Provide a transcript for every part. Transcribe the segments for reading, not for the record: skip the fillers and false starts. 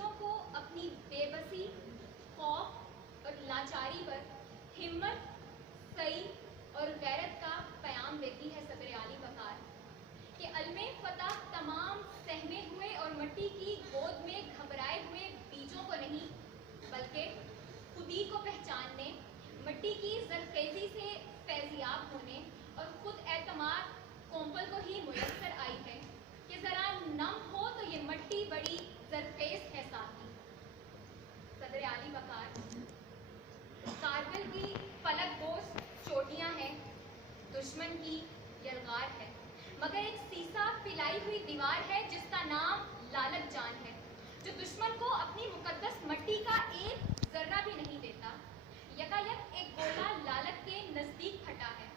बीजों को अपनी बेबसी, खौफ और लाचारी पर हिम्मत, सही और गैरत का प्याम देती है सदर आली वकार कि अलमे फतह तमाम सहमे हुए और मिट्टी की गोद में घबराए हुए बीजों को नहीं बल्कि खुदी को पहचानने, मिट्टी की जरखेजी से फैजियाब होने और खुद एतमाद कोम्पल को ही मुयस्सर आई है कि जरा नम हो तो ये मिट्टी बड़ी जरखेज है साथी। सदर आली वकार, कारगिल की फलक बोस चोटियां हैं, दुश्मन की यलगार है, मगर एक सीसा पिलाई हुई दीवार है जिसका नाम लालच जान है, जो दुश्मन को अपनी मुकद्दस मिट्टी का एक जर्रा भी नहीं देता। यकायक एक गोला लालच के नजदीक फटा है।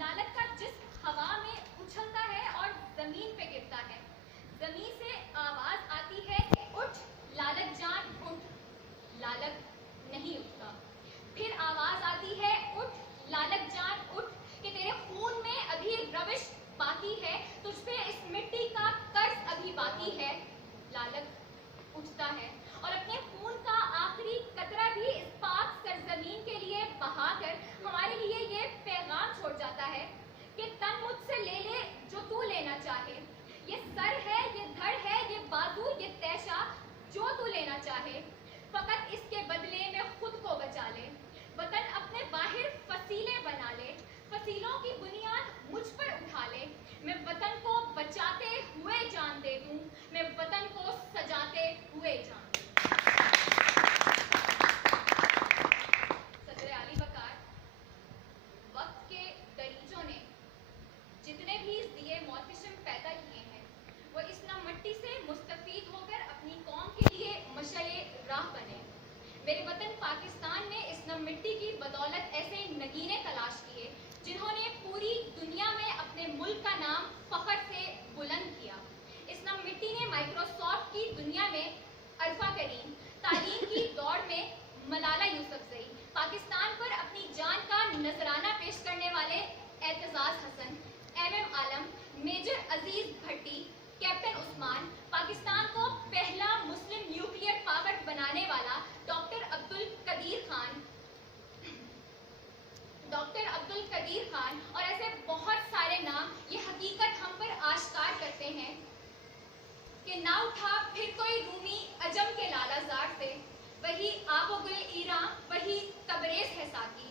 लालच का जिस्म हवा में उछलता है और जमीन पे गिरता है। जमीन से आवाज आती है, उठ लालच जान उठ। लालच नहीं उठता। फिर आवाज आती है, उठ लालच जान उठ, कि तेरे खून में अभी रविश बाकी है, तुझ पे इस मिट्टी का कर्ज अभी बाकी है। लालच उठता है और अपने खून का आखिरी कतरा भी इस पाक सरजमीन के लिए बहाकर हमारे लिए ये पैगाम छोड़ जाता है कि तन मुझसे ले ले जो तू लेना चाहे। ये सर है, ये धड़ है, ये बाजू, ये तैशा, जो तू लेना चाहे, फकत इसके बदले में खुद को बचा ले। वतन अपने बाहर फसीले बना ले, फसीलों की बुनियाद मुझ पर उठा ले। मैं वतन को बचाते हुए जान दे दूं, मैं वतन को सजाते हुए जान दूं। सदर आली वकार, वक्त के दरीजों ने जितने भी दिए मोहतशम पैदा किए हैं वो इस नम मिट्टी से मुस्तफीद होकर अपनी कौम के लिए मशअले राह बने। मेरे वतन पाकिस्तान ने इस नम मिट्टी की बदौलत ऐसे नगीने तलाश किए जिन्होंने पूरी दुनिया में अपने मुल्क का नाम फख्र से बुलंद किया। इस नम मिट्टी ने माइक्रोसॉफ्ट की दुनिया में अरफा करीम, तालीम की दौड़ में मलाला यूसुफजई, पाकिस्तान पर अपनी जान का नजराना पेश करने वाले एतजाज हसन, MM आलम, मेजर अजीज भट्टी, कैप्टन उस्मान, पाकिस्तान को पहला मुस्लिम न्यूक्लियर पावर बनाने वाला डॉक्टर अब्दुल कदीर खान और ऐसे बहुत सारे नाम ये हकीकत हम पर आश्कार करते हैं कि ना उठा फिर कोई रूमी अजम के लालाजार से, वही आबोगुल ईरान, वही तबरेज है साकी।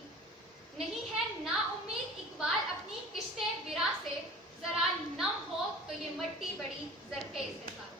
नहीं है ना उम्मीद इकबाल अपनी किश्ते विरा से, जरा नम हो तो ये मिट्टी बड़ी जरखेज है साकी।